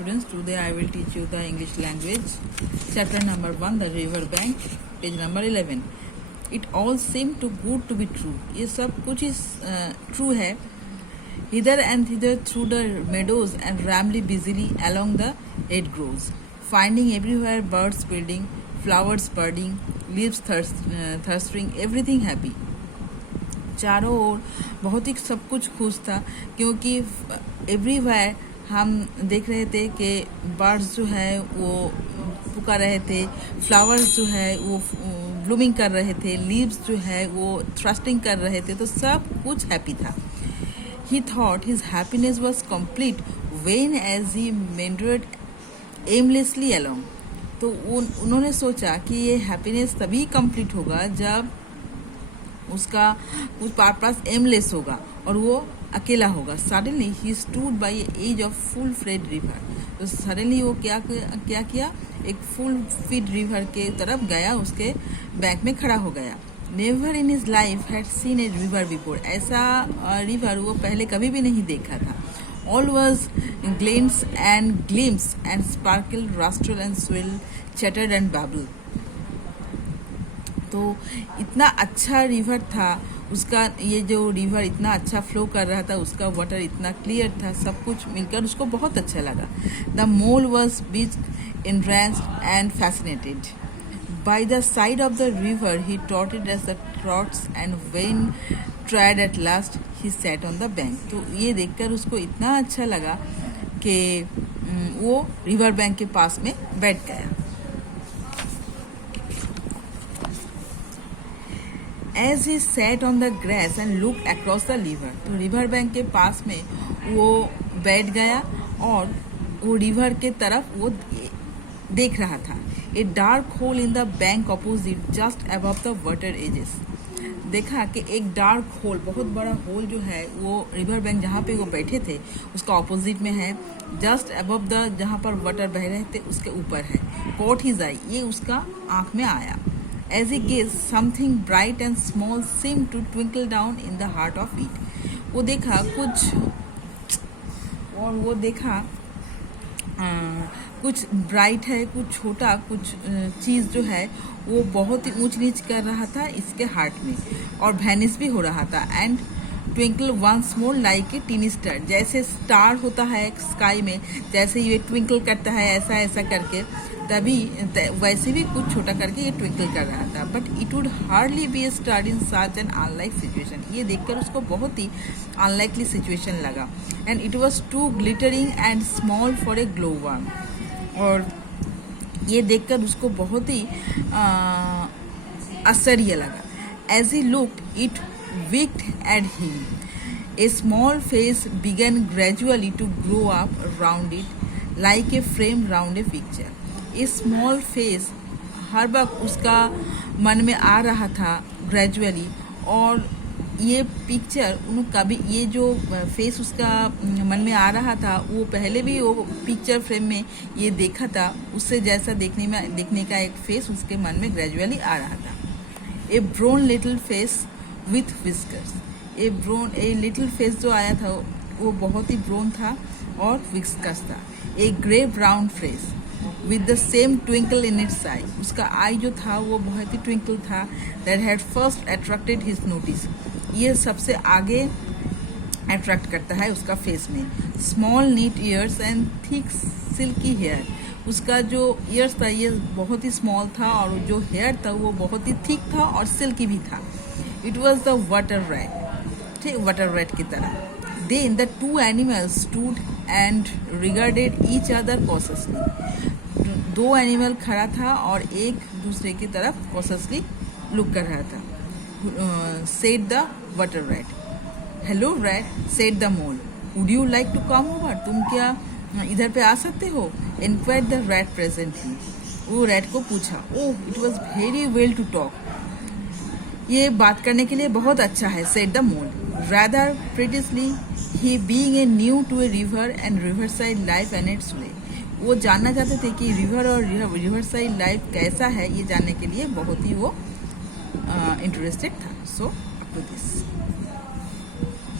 students, today I will teach you the English language. Chapter number 1, the river bank, page number 11. It all seemed too good to be true. ये सब कुछ इस true है. Hither and thither through the meadows and rambled busily along the hedgerows, finding everywhere birds building, flowers budding, leaves thirsting, everything happy. चारों ओर बहुत ही सब कुछ खुश था क्योंकि एवरीवेयर हम देख रहे थे कि बर्ड्स जो है वो पुकार रहे थे, फ्लावर्स जो है वो ब्लूमिंग कर रहे थे, लीव्स जो है वो थ्रस्टिंग कर रहे थे, तो सब कुछ हैप्पी था. He thought his happiness was complete when as he meandered aimlessly along. तो उन्होंने सोचा कि ये हैप्पीनेस तभी कंप्लीट होगा जब उसका कुछ पास एमलेस होगा और वो अकेला होगा. Suddenly he stood by edge of full fed river. तो सडनली वो क्या किया, एक फुल फीड रिवर के तरफ गया, उसके बैंक में खड़ा हो गया. Never in his life had seen a river before. ऐसा रिवर वो पहले कभी भी नहीं देखा था. All was gleams and sparkle, rustle and swirl, chattered and bubble. तो इतना अच्छा रिवर था उसका, ये जो रिवर इतना अच्छा फ्लो कर रहा था, उसका वाटर इतना क्लियर था, सब कुछ मिलकर उसको बहुत अच्छा लगा. The mole was beach entranced and fascinated. By the side of the river he trotted as the trots, and when tired at last he sat on the bank. तो ये देखकर उसको इतना अच्छा लगा कि वो रिवर बैंक के पास में बैठ गया. As he sat on the grass and looked across the river, तो रिवर बैंक के पास में वो बैठ गया और वो रिवर के तरफ वो देख रहा था. A dark hole in the bank opposite, just above the water edges. देखा कि एक डार्क होल, बहुत बड़ा होल जो है वो रिवर बैंक जहाँ पे वो बैठे थे उसका ऑपोजिट में है. जस्ट अबव द, जहाँ पर वाटर बह रहे थे उसके ऊपर है. Caught his eye, ये उसका आँख में आया. As he gazed, something bright and small seemed to twinkle down in the heart of it. वो देखा कुछ ब्राइट है, कुछ छोटा, कुछ चीज़ जो है वो बहुत ही ऊंच नीच कर रहा था इसके हार्ट में और वैनिश भी हो रहा था. And twinkle once more like a tiny star. जैसे स्टार होता है स्काई में, जैसे ये ट्विंकल करता है ऐसा करके, तभी वैसे भी कुछ छोटा करके ये ट्विंकल कर रहा था. But it would hardly be a star in such an unlike situation. ये देखकर उसको बहुत ही अनलाइकली सिचुएशन लगा. And it was too glittering and small for a glow worm. और ये देखकर उसको बहुत ही आश्चर्य लगा. As he looked it winked at him. A small face began gradually to grow up round it, like a frame round a picture. A small face हर वक्त उसका मन में आ रहा था ग्रेजुअली, और ये पिक्चर कभी, ये जो फेस उसका मन में आ रहा था वो पहले भी वो पिक्चर फ्रेम में ये देखा था, उससे जैसा देखने का एक फेस उसके मन में ग्रेजुअली आ रहा था. A brown little face with whiskers. A little face जो आया था वो बहुत ही ब्राउन था और विस्कर्स था. A grey brown face with the same twinkle in its eye. उसका आई जो था वो बहुत ही ट्विंकल था. That had first attracted his notice. ये सबसे आगे अट्रैक्ट करता है उसका फेस में. Small neat ears and thick silky hair. उसका जो ईयर्स था ये बहुत ही स्मॉल था और जो हेयर था वो बहुत ही थिक था और सिल्की भी था. It was the water rat. ठीक, वाटर रैट की तरह. Then the two animals stood and regarded each other cautiously. दो एनिमल खड़ा था और एक दूसरे की तरफ कॉशियसली लुक कर रहा था. Said the water rat. Hello rat, said the mole. Would you like to come over. तुम क्या इधर पे आ सकते हो. Inquired the rat presently. वो रैट को पूछा. Oh, it was very well to talk. ये बात करने के लिए बहुत अच्छा है, said the mole. Rather prettily, he being a new to a river and riverside life and its way. वो जानना चाहते थे कि रिवर और रिवरसाइड लाइफ कैसा है, ये जानने के लिए बहुत ही वो इंटरेस्टेड था. So up to this.